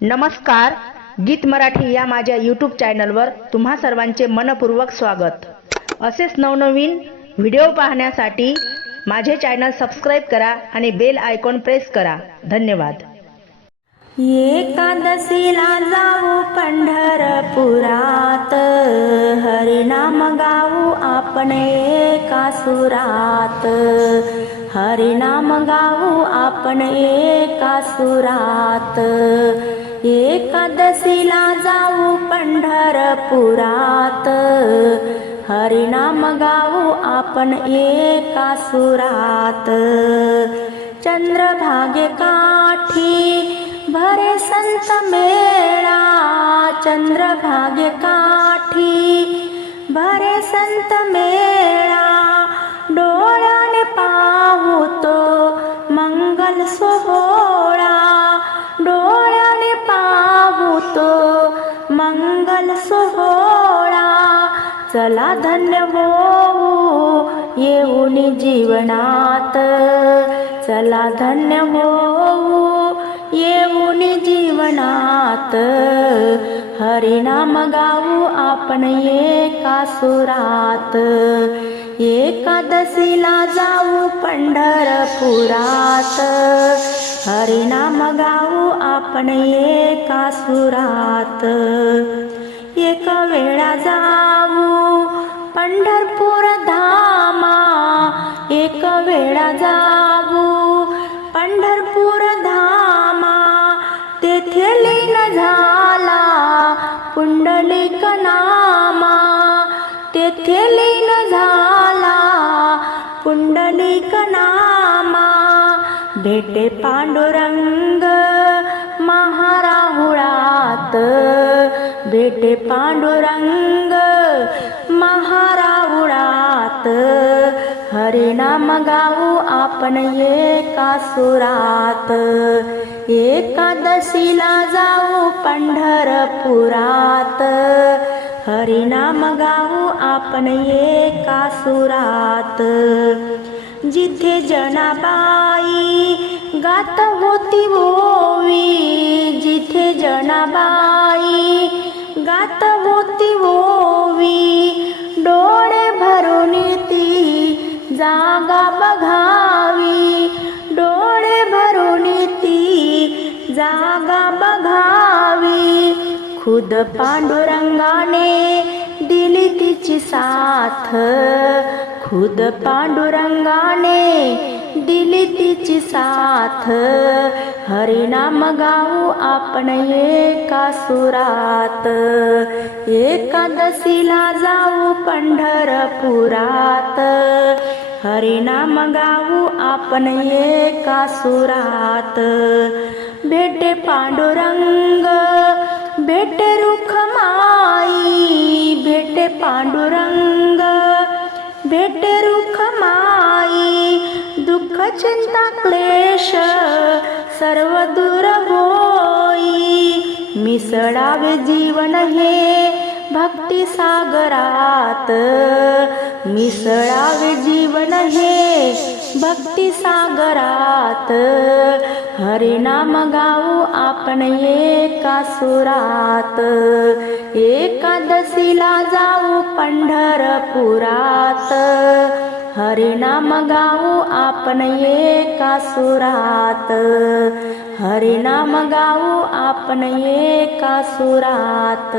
नमस्कार गीत मराठी या माझ्या यूट्यूब चॅनलवर तुम्हा सर्वांचे मनपूर्वक स्वागत. असेच नवनवीन व्हिडिओ पाहण्यासाठी माझे चॅनल सबस्क्राईब करा आणि बेल आयकॉन प्रेस करा. धन्यवाद. एकादशीला जाऊ पंढरपुरात हरिनाम गाऊ आपण एका सुरात. हरिनाम गाऊ आपण एका सुरात. एकादशीला जाऊ पंढरपुरात. हरिनाम गाऊ आपण एका सुरात. चंद्रभागे काठी भरे संत मेळा. चंद्रभागे काठी भरे संत मेळा चला धन्य होऊ येऊन जीवनात. चला धन्य होऊ येऊन जीवनात. हरिनाम गाऊ आपण एका सुरात. एकादशीला जाऊ पंढरपुरात. हरिनाम गाऊ आपण एका सुरात. एक वेळा जाऊ एक वेळा जाऊ पंढरपूर धामा तेथे लीन झाला पुंडलिक नामा. तेथे लीन झाला पुंडलिक नामा. भेटे पांडुरंग महाराहुळात भेटे पांडुरंग महाराहुळात. हरिनाम गाऊ आपण एका सुरात एकादशीला जाऊ पंढरपुरात. हरिनाम गाऊ आपण एका सुरात जिथे जनाबाई गात होती ओवी जिथे जनाबाई गात होती ओवी खुद पांडुरंगाने दिली तिची साथ. खुद पांडुरंगाने दिली तिची साथ. हरिनाम गाऊ आपण एका सुरात. एकादशीला जाऊ पंढरपुरात. हरिनाम गाऊ आपण एका सुरात. भेटे पांडुरंग भेटे रुखमाई भेटे पांडुरंग. भेटे रुखमाई दुःख चिंता क्लेश सर्व दूर होई. मिसळावे जीवन हे भक्ती सागरात. मिसळावे जीवन हे भक्ती सागरात. हरिनाम गाऊ आपण एका सुरात एकादशीला जाऊ पंढरपुरात. हरिनाम गाऊ आपण एका सुरात हरिनाम गाऊ आपण एका सुरात.